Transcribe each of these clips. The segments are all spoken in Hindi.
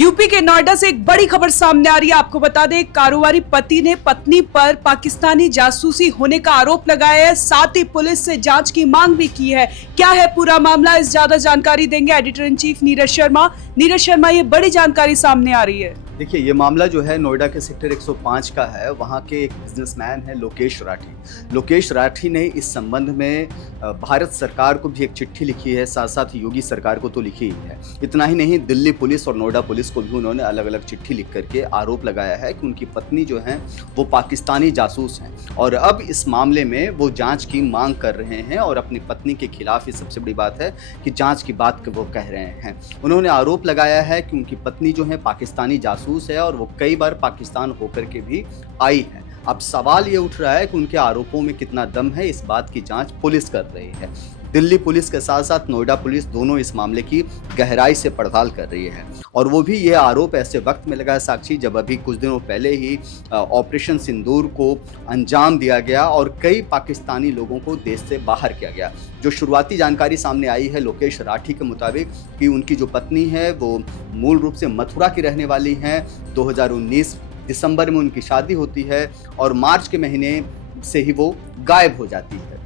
यूपी के नोएडा से एक बड़ी खबर सामने आ रही है। आपको बता दें, कारोबारी पति ने पत्नी पर पाकिस्तानी जासूसी होने का आरोप लगाया है, साथ ही पुलिस से जांच की मांग भी की है। क्या है पूरा मामला, इस ज्यादा जानकारी देंगे editor in chief Neeraj Sharma. Neeraj Sharma, ये बड़ी जानकारी सामने आ रही है। देखिए, ये मामला जो है नोएडा के सेक्टर 105 का है। वहाँ के एक बिजनेसमैन है लोकेश राठी। लोकेश राठी ने इस संबंध में भारत सरकार को भी एक चिट्ठी लिखी है, साथ साथ योगी सरकार को तो लिखी ही है। इतना ही नहीं, दिल्ली पुलिस और नोएडा पुलिस को भी उन्होंने अलग अलग चिट्ठी लिख करके आरोप लगाया है कि उनकी पत्नी जो है वो पाकिस्तानी जासूस हैं और अब इस मामले में वो जाँच की मांग कर रहे हैं और अपनी पत्नी के खिलाफ ये सबसे बड़ी बात है कि जाँच की बात वो कह रहे हैं। उन्होंने आरोप लगाया है कि उनकी पत्नी जो है पाकिस्तानी जासूस है और वो कई बार पाकिस्तान होकर के भी आई है। अब सवाल ये उठ रहा है कि उनके आरोपों में कितना दम है, इस बात की जांच पुलिस कर रही है। दिल्ली पुलिस के साथ साथ नोएडा पुलिस दोनों इस मामले की गहराई से पड़ताल कर रही है और वो भी ये आरोप ऐसे वक्त में लगा साक्षी जब अभी कुछ दिनों पहले ही ऑपरेशन सिंदूर को अंजाम दिया गया और कई पाकिस्तानी लोगों को देश से बाहर किया गया। जो शुरुआती जानकारी सामने आई है लोकेश राठी के मुताबिक कि उनकी जो पत्नी है वो मूल रूप से मथुरा की रहने वाली हैं। 2019 दिसंबर में उनकी शादी होती है और मार्च के महीने से ही वो गायब हो जाती है।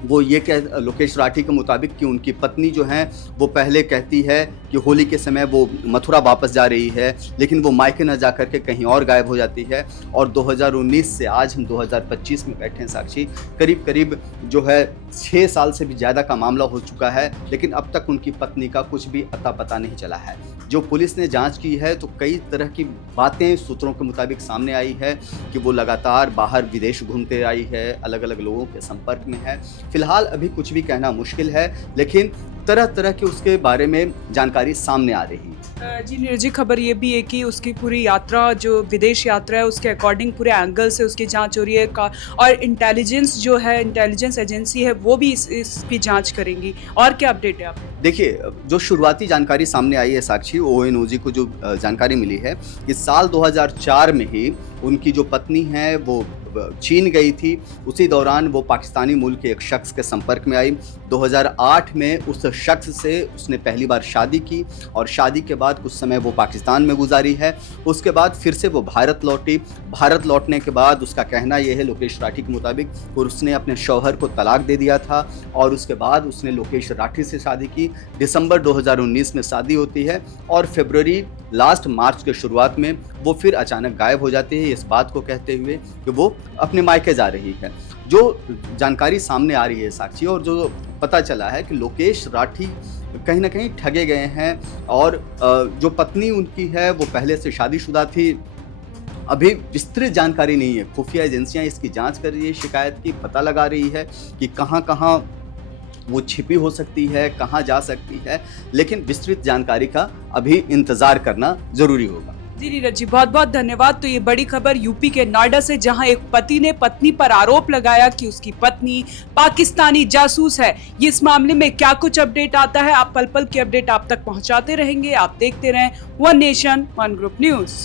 वो ये कह लोकेश राठी के मुताबिक कि उनकी पत्नी जो है वो पहले कहती है कि होली के समय वो मथुरा वापस जा रही है, लेकिन वो मायके न जा कर के कहीं और गायब हो जाती है। और 2019 से आज हम 2025 में बैठे हैं साक्षी, करीब करीब जो है 6 साल से भी ज़्यादा का मामला हो चुका है, लेकिन अब तक उनकी पत्नी का कुछ भी अता पता नहीं चला है। जो पुलिस ने जांच की है तो कई तरह की बातें सूत्रों के मुताबिक सामने आई है कि वो लगातार बाहर विदेश घूमते आई है, अलग अलग लोगों के संपर्क में है। फिलहाल अभी कुछ भी कहना मुश्किल है, लेकिन तरह तरह के उसके बारे में जानकारी सामने आ रही है। जी नीरज जी, खबर ये भी है कि उसकी पूरी यात्रा जो विदेश यात्रा है उसके अकॉर्डिंग पूरे एंगल से उसकी जांच हो रही है और इंटेलिजेंस जो है, इंटेलिजेंस एजेंसी है वो भी इसकी जांच करेंगी। और क्या अपडेट है आप? देखिए, जो शुरुआती जानकारी सामने आई है साक्षी, ओएनओजी को जो जानकारी मिली है कि साल 2004 में ही उनकी जो पत्नी है वो चीन गई थी। उसी दौरान वो पाकिस्तानी मूल के एक शख्स के संपर्क में आई। 2008 में उस शख्स से उसने पहली बार शादी की और शादी के बाद कुछ समय वो पाकिस्तान में गुजारी है। उसके बाद फिर से वो भारत लौटी। भारत लौटने के बाद उसका कहना यह है लोकेश राठी के मुताबिक और उसने अपने शौहर को तलाक दे दिया था और उसके बाद उसने लोकेश राठी से शादी की। दिसंबर 2019 में शादी होती है और फरवरी लास्ट मार्च के शुरुआत में वो फिर अचानक गायब हो जाती है, इस बात को कहते हुए कि वो अपने मायके जा रही है। जो जानकारी सामने आ रही है साक्षी और जो पता चला है कि लोकेश राठी कहीं ना कहीं ठगे गए हैं और जो पत्नी उनकी है वो पहले से शादीशुदा थी। अभी विस्तृत जानकारी नहीं है, खुफिया एजेंसियां इसकी जांच कर रही है, शिकायत की पता लगा रही है कि कहां कहां वो छिपी हो सकती है, कहाँ जा सकती है, लेकिन विस्तृत जानकारी का अभी इंतजार करना जरूरी होगा। जी नीरज जी, बहुत बहुत धन्यवाद। तो ये बड़ी खबर यूपी के नोएडा से, जहां एक पति ने पत्नी पर आरोप लगाया कि उसकी पत्नी पाकिस्तानी जासूस है। ये इस मामले में क्या कुछ अपडेट आता है, आप पल पल की अपडेट आप तक पहुंचाते रहेंगे। आप देखते रहें one nation one group news.